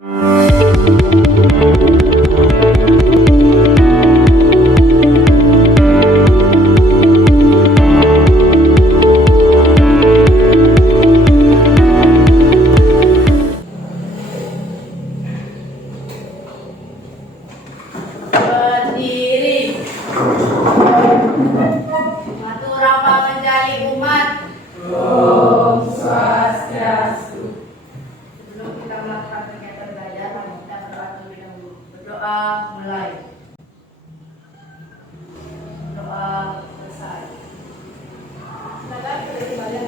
Berdiri. Maturang pangenjali umat. Om Swastiastu. Sebelum kita melakukan kegiatan belajar, kita berdoa terlebih dahulu. Berdoa mulai. Berdoa selesai. Silakan kita kembali.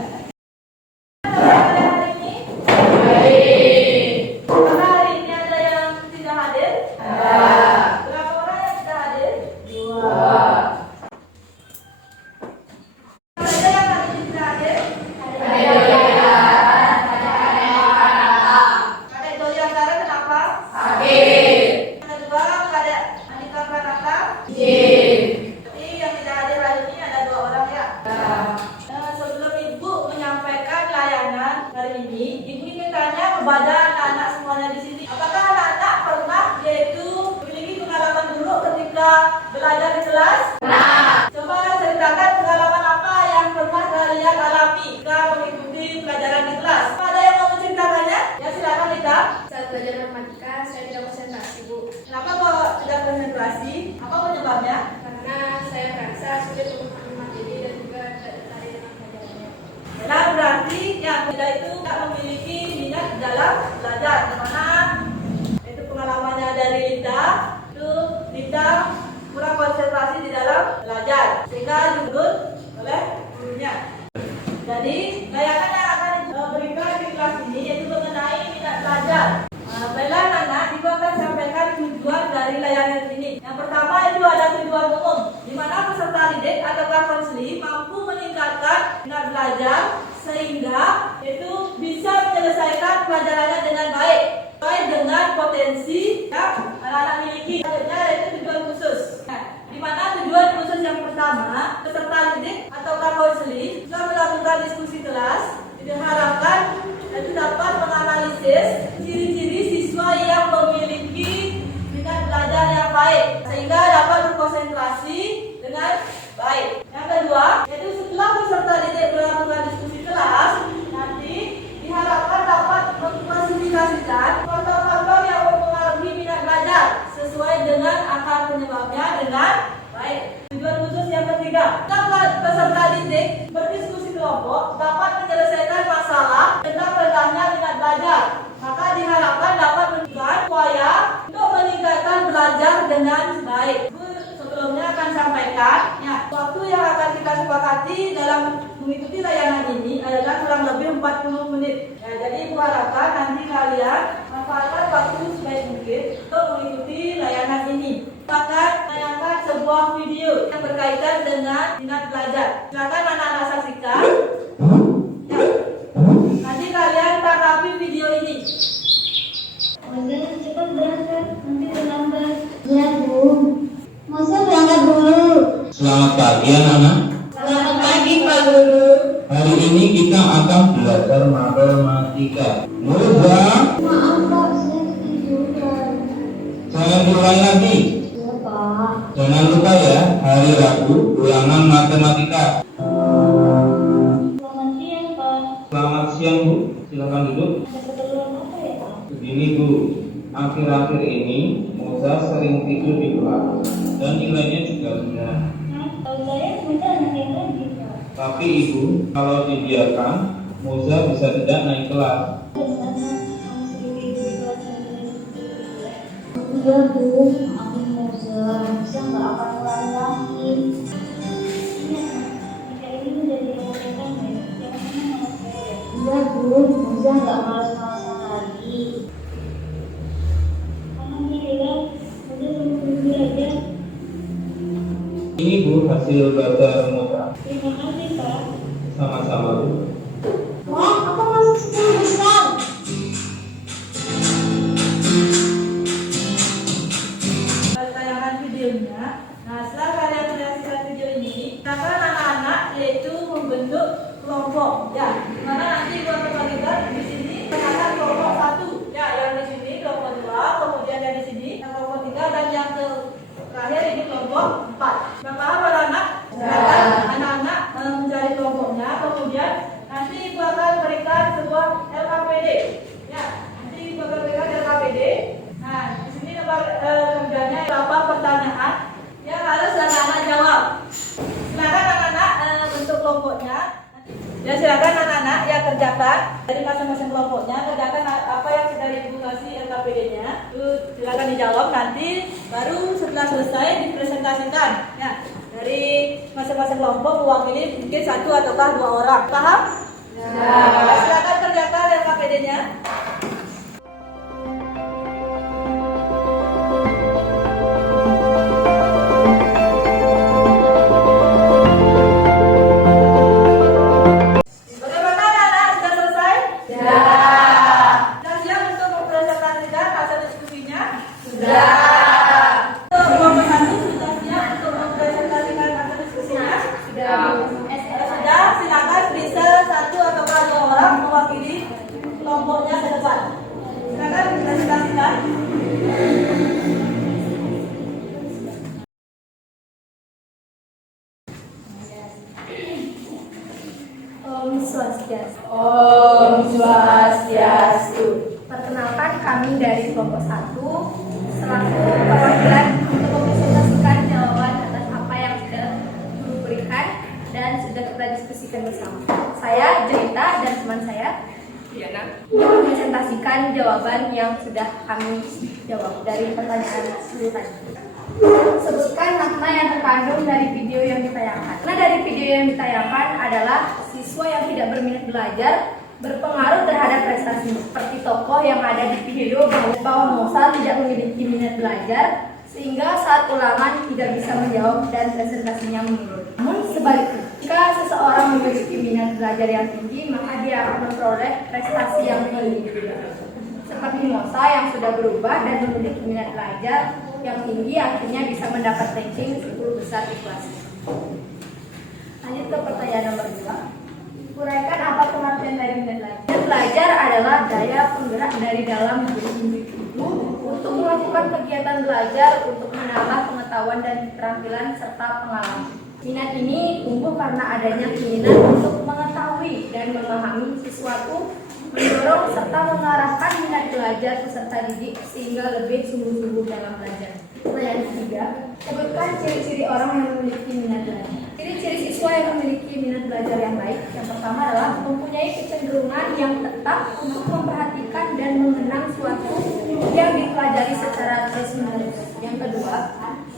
Kepada anak-anak semuanya di sini, apakah anak-anak pernah yaitu memiliki pengalaman buruk ketika belajar di kelas? Pernah. Coba ceritakan pengalaman apa yang pernah kalian alami ketika mengikuti pelajaran di kelas. Ada yang mau menceritakannya? Ya silakan Rita. Saat belajar matematika, saya tidak konsentrasi, Bu. Kenapa kok tidak konsentrasi? Apa penyebabnya? Karena saya merasa sulit untuk memahami materi dan juga tidak tertarik dengan pelajarannya. Nah, berarti yang tidak itu tidak memiliki minat dalam belajar. Dimana itu pengalamannya dari Linda, itu Linda kurang konsentrasi di dalam belajar sehingga diurut oleh gurunya. Jadi layanan yang akan diberikan di kelas ini yaitu mengenai minat belajar. Baiklah anak, ibu akan sampaikan tujuan dari layanan ini. Yang pertama itu ada tujuan umum, di mana peserta didik atau konseling mampu meningkatkan minat belajar sehingga itu bisa menyelesaikan pelajarannya dengan baik sesuai dengan potensi yang anak-anak miliki. Selanjutnya yaitu tujuan khusus. Nah, di mana tujuan khusus yang pertama, peserta didik atau konseling sudah melakukan diskusi kelas, diharapkan itu dapat menganalisis ciri-ciri siswa yang memiliki minat belajar yang baik sehingga dapat berkonsentrasi dengan baik. Yang kedua, yaitu setelah peserta didik melakukan diskusi kelas, nanti diharapkan dapat mengklasifikasikan faktor-faktor yang mempengaruhi minat belajar sesuai dengan akar penyebabnya dengan baik. Tujuan khusus yang ketiga, setelah peserta didik berdiskusi kelompok dapat menyelesaikan masalah tentang rendahnya minat belajar, maka diharapkan dapat menunjukkan upaya untuk meningkatkan belajar dengan baik. Sebelumnya akan sampaikan, ya, waktu yang akan kita sepakati dalam mengikuti layanan ini adalah kurang lebih 40 menit. Ya, jadi ibu harapkan nanti kalian manfaatkan waktu sebaik mungkin untuk mengikuti layanan ini. Akan menayangkan sebuah video yang berkaitan dengan minat belajar. Silakan anak-anak saksikan. Ya. Nanti kalian tanggapi video ini. Jangan cepat berangkat, nanti terlambat. Ya Bu, masa berangkat dulu. Selamat pagi anak-anak. Selamat pagi Pak Guru. Hari ini kita akan belajar matematika. Mudah. Maaf Pak, saya ketiduran. Jangan mulai lagi. Ya Pak. Jangan lupa ya, hari Rabu ulangan matematika. Selamat siang Pak. Selamat siang Bu, silakan duduk. Ada keperluan apa ya Pak? Begini Bu, akhir-akhir ini Moza sering tidur di kelas dan nilainya juga rendah. Nah, tahu saya sebentar anak yang lagi Pak. Tapi Ibu, kalau dibiarkan, Moza bisa tidak naik kelas. Di sana, kamu sering tidur di kelas dan mulai. Iya Bu, maafin Moza. Moza nggak akan ulang lagi. Iya, jika ini menjadi kewajiban ya, jangan pernah malas ya. Iya Bu, Moza nggak malas-malasan lagi. Alhamdulillah, Moza sungguh belajar. Ini Bu, hasil belajar Moza. Terima kasih Pak. Sama-sama Bu. Wah, aku masuk 10 besar. Tayangan videonya. Nah, setelah kalian menyaksikan video ini, silakan anak-anak yaitu membentuk kelompok. Ya, mana nanti buat bagikan di sini terdapat kelompok 1. Ya, yang di sini kelompok LKPD-nya. Silakan dijawab nanti, baru setelah selesai dipresentasikan. Ya, dari masing-masing kelompok mewakili mungkin 1 ataukah 2 orang. Paham? Ya. Silakan kerjakan LKPD-nya. Bagaimana anak-anak, sudah selesai? Sudah siap untuk mempresentasikan hasil diskusinya? Untuk kelompok 1 sudah siap untuk mempresentasikan hasil diskusinya? Sudah, silakan bisa 1 atau 2 orang mewakili kelompoknya ke depan. Silakan presentasikan. Om Swastiastu. Om Swastiastu. Perkenalkan, kami dari kelompok 1 selaku perwakilan untuk mempresentasikan jawaban atas apa yang sudah guru berikan dan sudah kita diskusikan bersama. Saya Jelita dan teman saya Diana mempresentasikan jawaban yang sudah kami jawab dari pertanyaan guru tadi. Sebutkan makna yang terkandung dari video yang ditayangkan. Nah, dari video yang ditayangkan adalah siswa yang tidak berminat belajar berpengaruh terhadap prestasi. Seperti tokoh yang ada di video bahwa Mozart tidak memiliki minat belajar sehingga saat ulangan tidak bisa menjawab dan presentasinya menurun. Namun sebaliknya, jika seseorang memiliki minat belajar yang tinggi, maka dia akan memperoleh prestasi yang tinggi. Seperti Mozart yang sudah berubah dan memiliki minat belajar yang tinggi, akhirnya bisa mendapat ranking 10 besar di kelas. Lanjut ke pertanyaan nomor 2. Uraikan apa pengertian dari minat belajar. Minat belajar adalah daya penggerak dari dalam diri individu untuk melakukan kegiatan belajar untuk menambah pengetahuan dan keterampilan serta pengalaman. Minat ini tumbuh karena adanya keinginan untuk mengetahui dan memahami sesuatu, mendorong serta mengarahkan minat belajar peserta didik sehingga lebih sungguh-sungguh dalam belajar. Pertanyaan ketiga, sebutkan ciri-ciri orang yang memiliki minat belajar. Ciri-ciri siswa yang memiliki minat belajar yang baik. Yang pertama adalah mempunyai kecenderungan yang tetap untuk memperhatikan dan mengenang suatu yang dipelajari secara terus-menerus. Yang kedua,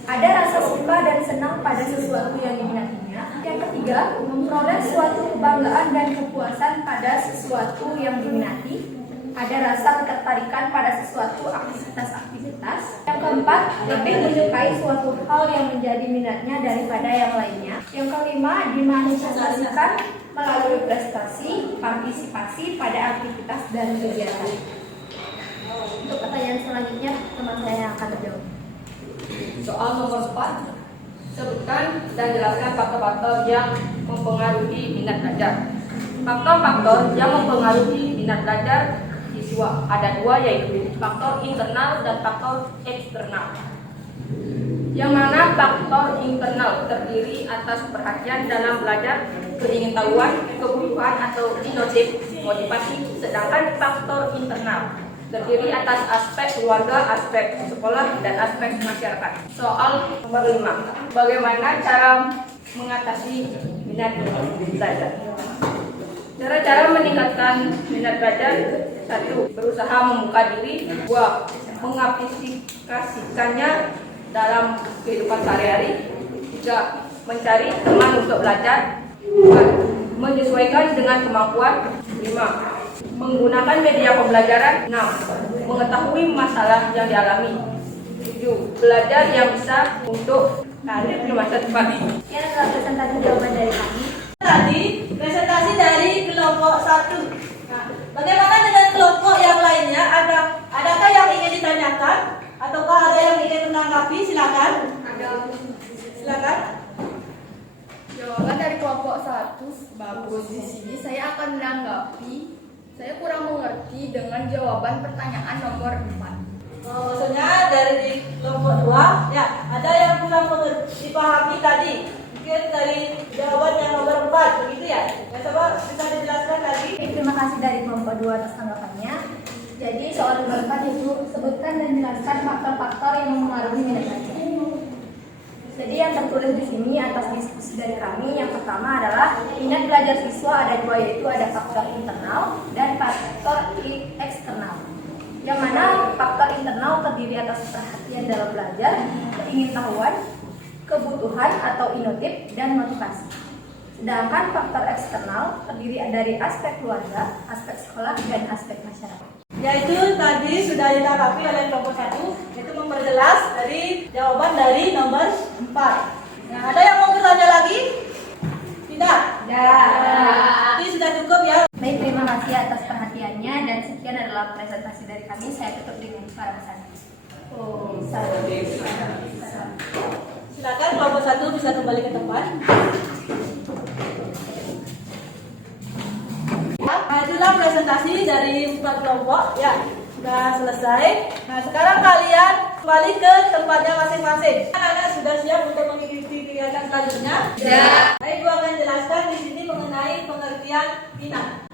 ada rasa suka dan senang pada sesuatu yang diminatinya. Yang ketiga, memperoleh suatu kebanggaan dan kepuasan pada sesuatu yang diminati. Ada rasa ketertarikan pada sesuatu aktivitas-aktivitas. Yang keempat, lebih menyukai suatu hal yang menjadi minatnya daripada yang lainnya. Yang kelima, dimanifestasikan melalui prestasi, partisipasi pada aktivitas dan kegiatan. Untuk pertanyaan selanjutnya, teman saya yang akan menjawab. Soal nomor 4, sebutkan dan jelaskan faktor-faktor yang mempengaruhi minat belajar. Faktor-faktor yang mempengaruhi minat belajar siswa ada 2, yaitu faktor internal dan faktor eksternal. Yang mana faktor internal terdiri atas perhatian dalam belajar, keingintahuan, kebutuhan atau inovatif, motivasi, sedangkan faktor internal terdiri atas aspek keluarga, aspek sekolah, dan aspek masyarakat. Soal nomor 5, bagaimana cara mengatasi minat belajar? Cara-cara meningkatkan minat belajar: 1. Berusaha membuka diri. 2. Mengaplikasikannya dalam kehidupan sehari-hari. 3. Mencari teman untuk belajar. 4. Menyesuaikan dengan kemampuan. 5. Menggunakan media pembelajaran. 6. Mengetahui masalah yang dialami. 7. Belajar yang bisa untuk karir di masa depan. Sekian adalah presentasi jawaban dari kami. Tadi presentasi dari kelompok 1. Nah, bagaimana dengan kelompok yang lainnya? Adakah yang ingin ditanyakan? Ataukah ada yang ingin menanggapi? Silakan. Silakan. Jawaban dari kelompok 1 bagus. Di sini saya akan menanggapi. Saya kurang mengerti dengan jawaban pertanyaan nomor 4. Maksudnya dari kelompok 2, ya, ada yang kurang dipahami tadi. Mungkin dari jawaban yang nomor 4, begitu ya? Ya, coba bisa dijelaskan lagi. Terima kasih dari kelompok 2 atas tanggapannya. Jadi soal nomor 4 itu sebutkan dan jelaskan faktor-faktor yang mempengaruhi minat belajar. Jadi yang tertulis di sini atas diskusi dari kami, yang pertama adalah minat belajar siswa ada 2, yaitu ada faktor internal dan faktor eksternal. Yang mana faktor internal terdiri atas perhatian dalam belajar, keingintahuan, kebutuhan atau inotip, dan motivasi. Sedangkan faktor eksternal terdiri dari aspek keluarga, aspek sekolah, dan aspek masyarakat. Yaitu tadi sudah ditanggapi oleh kelompok 1, yaitu memperjelas dari jawaban dari nomor 4. Nah, ada yang mau bertanya lagi? Tidak? Jadi sudah cukup ya. Baik, terima kasih atas perhatiannya dan sekian adalah presentasi dari kami. Saya tutup dengan para pesan. Silakan kelompok 1 bisa kembali ke tempat. Nah, itulah presentasi dari 4 kelompok. Ya, sudah selesai. Nah, sekarang kalian kembali ke tempatnya masing-masing. Anak-anak sudah siap untuk mengikuti kegiatan selanjutnya? Ya. Baik, Ibu akan jelaskan di sini mengenai pengertian minat.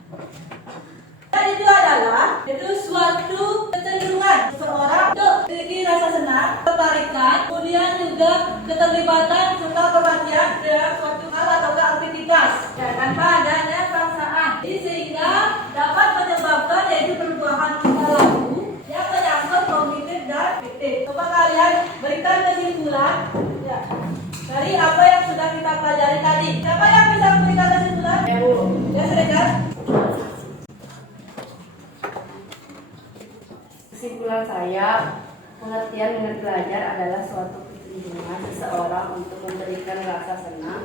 Dan itu adalah suatu kecenderungan seseorang untuk memiliki rasa senang, ketertarikan, kemudian juga keterlibatan serta perhatian dalam suatu hal atau aktivitas ya, tanpa adanya paksaan. Jadi sehingga dapat menyebabkan yaitu perubahan perilaku yang menyangkut kognitif dan afektif. Coba kalian berikan kesimpulan ya, dari apa yang sudah kita pelajari tadi. Siapa yang bisa memberikan kesimpulan? Ya, silakan. Kesimpulan saya, pengertian minat belajar adalah suatu kecenderungan seseorang untuk memberikan rasa senang,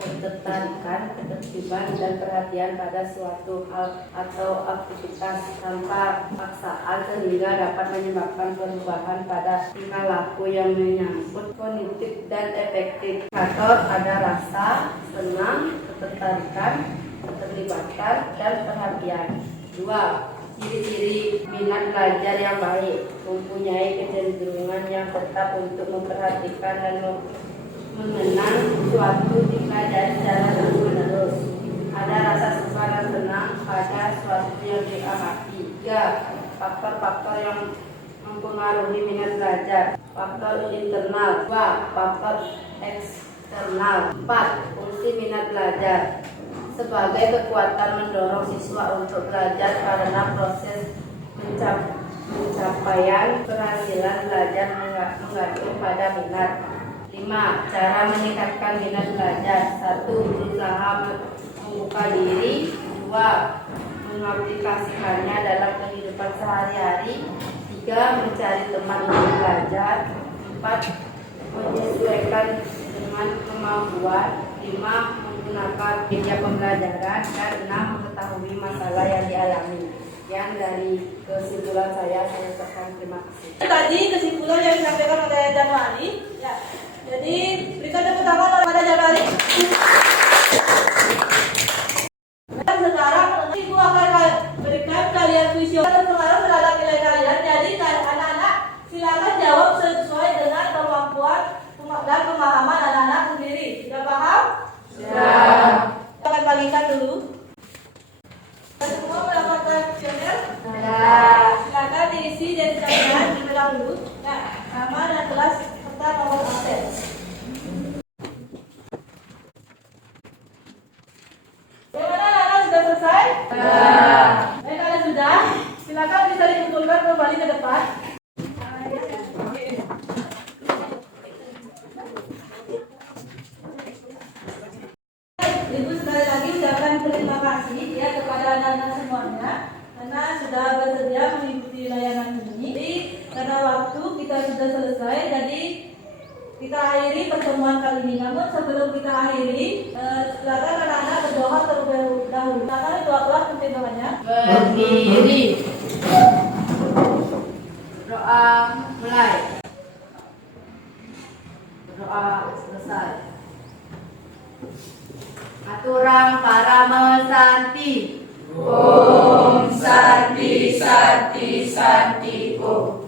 ketertarikan, ketertiban, dan perhatian pada suatu hal atau aktivitas tanpa paksaan sehingga dapat menyebabkan perubahan pada tingkah laku yang menyangkut kognitif dan efektif. Indikator ada rasa senang, ketertarikan, keterlibatan, dan perhatian. 2. Ciri-ciri minat belajar yang baik, mempunyai kecenderungan yang tetap untuk memperhatikan dan mengenang suatu dipelajari secara terus-menerus. Ada rasa suka dan senang pada suatu yang diamati. 3. Faktor-faktor yang mempengaruhi minat belajar. Faktor internal. 2. Faktor eksternal. 4. Fungsi minat belajar sebagai kekuatan mendorong siswa untuk belajar karena proses pencapaian keberhasilan belajar menggantung pada minat. 5. Cara meningkatkan minat belajar. 1. Berusaha membuka diri. 2. Mengaplikasikannya dalam kehidupan sehari-hari. 3. Mencari teman untuk belajar. 4. Menyesuaikan dengan kemampuan. 5. Menggunakan media pembelajaran. Dan 6. Mengetahui masalah yang dialami. Sekian dari kesimpulan saya ucapkan terima kasih. Tadi kesimpulan yang disampaikan oleh Januari. Ya. Jadi berikan tepuk tangan pada Januari. Dan sekarang Ibu akan berikan kalian kuis yang berpengaruh terhadap nilai kalian. Jadi anak-anak silakan jawab sesuai dengan kemampuan dan pemahaman anak-anak sendiri. Sudah paham? Sudah. Kita akan bagikan dulu. Semua mendapatkan kuesioner? Silakan diisi dan dicatat terlebih dahulu. Nah, nama dan kelas serta nomor absen. Bagaimana anak-anak sudah selesai? Baik, kalian sudah. Silakan bisa dikumpulkan kembali ke depan. Ibu sekali lagi ucapkan terima kasih ya kepada anak-anak semuanya karena sudah bersedia mengikuti layanan ini. Jadi karena waktu kita sudah selesai, jadi kita akhiri pertemuan kali ini. Namun sebelum kita akhiri, silakan anak-anak berdoa terlebih dahulu. Silakan doa kelas untuk doanya. Berdiri. Doa mulai. Doa selesai. Aturang Parama Santi. Om Santi Santi Santi Om.